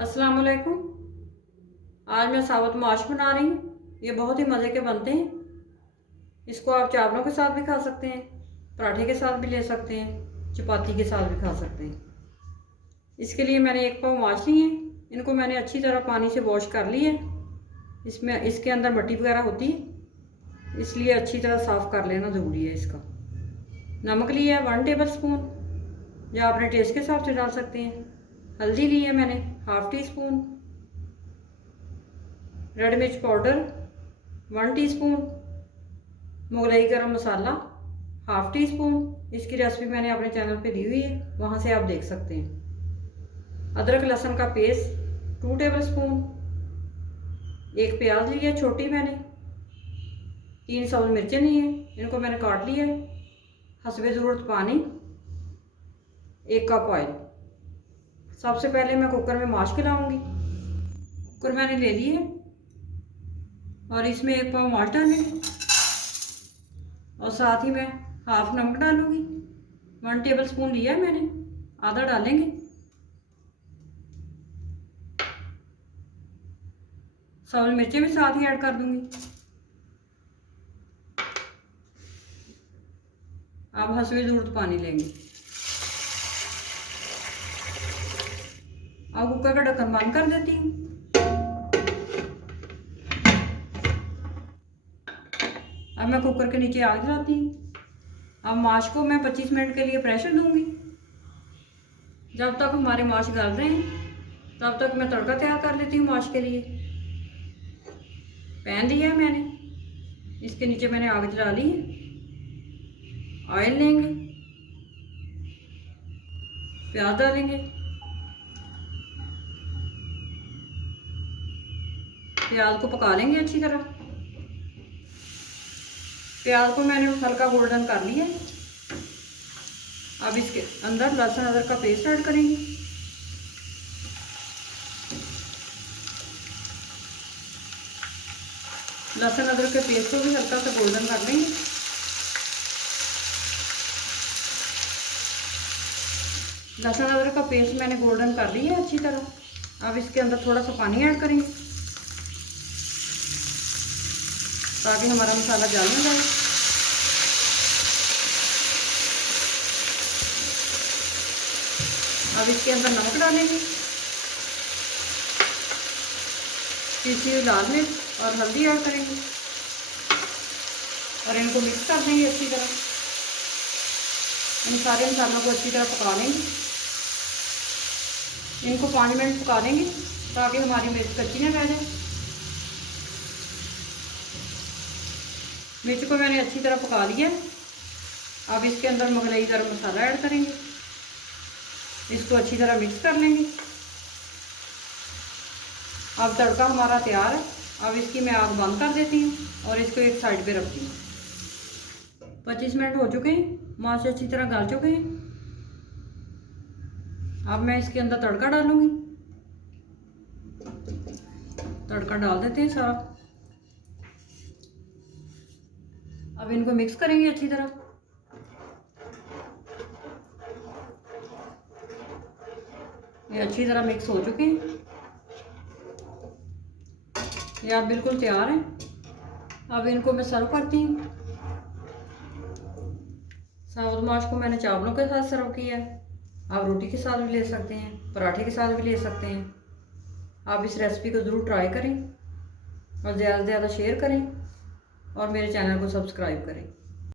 अस्सलाम वालेकुम। आज मैं साबुत माश बना रही हूँ। ये बहुत ही मज़े के बनते हैं। इसको आप चावलों के साथ भी खा सकते हैं, पराठे के साथ भी ले सकते हैं, चपाती के साथ भी खा सकते हैं। इसके लिए मैंने 1 पाव माश लिए हैं। इनको मैंने अच्छी तरह पानी से वॉश कर लिया है। इसमें इसके अंदर मिट्टी वगैरह होती है, इसलिए अच्छी तरह साफ़ कर लेना ज़रूरी है इसका। नमक लिया है 1 टेबल स्पून, या अपने टेस्ट के हिसाब से डाल सकते हैं। हल्दी ली है मैंने 1/2 टीस्पून। रेड मिर्च पाउडर 1 टीस्पून। मुगलई गरम मसाला 1/2 टीस्पून। इसकी रेसिपी मैंने अपने चैनल पे दी हुई है, वहाँ से आप देख सकते हैं। अदरक लहसुन का पेस्ट 2 टेबल स्पून। 1 प्याज ली है छोटी मैंने। 3 सब्ज़ मिर्चें ली हैं, इनको मैंने काट लिया है। हस्बे ज़रूरत पानी। 1 कप ऑयल। सबसे पहले मैं कुकर में माश खिलाऊंगी। कुकर मैंने ले ली है और इसमें 1 पाव माश डालेंगे और साथ ही मैं 1/2 नमक डालूंगी। 1 टेबल स्पून लिया है मैंने, आधा डालेंगे। सब्ज़ मिर्चें भी साथ ही ऐड कर दूंगी। अब हस्बे ज़रूरत पानी लेंगे। अब कुकर का ढक्कन बंद कर देती हूँ। अब मैं कुकर के नीचे आग जलाती हूँ। अब माश को मैं 25 मिनट के लिए प्रेशर दूंगी। जब तक हमारे माश गल रहे हैं तब तक मैं तड़का तैयार कर लेती हूँ माश के लिए। पैन लिया है मैंने, इसके नीचे मैंने आग जला ली है। ऑयल लेंगे, प्याज डालेंगे। प्याज को पका लेंगे अच्छी तरह। प्याज को मैंने हल्का गोल्डन कर लिया है। अब इसके अंदर लहसुन अदरक का पेस्ट ऐड करेंगे। लहसुन अदरक के पेस्ट को भी हल्का सा गोल्डन कर लेंगे। लहसुन अदरक का पेस्ट मैंने गोल्डन कर लिया है अच्छी तरह। अब इसके अंदर थोड़ा सा पानी ऐड करेंगे ताकि हमारा मसाला जल ना जाए। अब इसके अंदर नमक डालेंगे, पिसी हुई लाल मिर्च और हल्दी ऐड करेंगे और इनको मिक्स कर देंगे अच्छी तरह। इन सारे मसालों को अच्छी तरह पका लेंगे। इनको 5 मिनट पका लेंगे ताकि हमारी मिर्च कच्ची ना रह जाए। मिर्च को मैंने अच्छी तरह पका लिया। अब इसके अंदर मुगलई गरम मसाला ऐड करेंगे, इसको अच्छी तरह मिक्स कर लेंगे। अब तड़का हमारा तैयार है। अब इसकी मैं आग बंद कर देती हूँ और इसको एक साइड पे रखती हूँ। 25 मिनट हो चुके हैं, माश अच्छी तरह गल चुके हैं। अब मैं इसके अंदर तड़का डालूंगी। तड़का डाल देते हैं सारा। अब इनको मिक्स करेंगे अच्छी तरह। ये अच्छी तरह मिक्स हो चुके हैं। ये आप बिल्कुल तैयार हैं। अब इनको मैं सर्व करती हूँ। साबुत माश को मैंने चावलों के साथ सर्व किया है। आप रोटी के साथ भी ले सकते हैं, पराठे के साथ भी ले सकते हैं। आप इस रेसिपी को ज़रूर ट्राई करें और ज़्यादा से ज़्यादा शेयर करें और मेरे चैनल को सब्सक्राइब करें।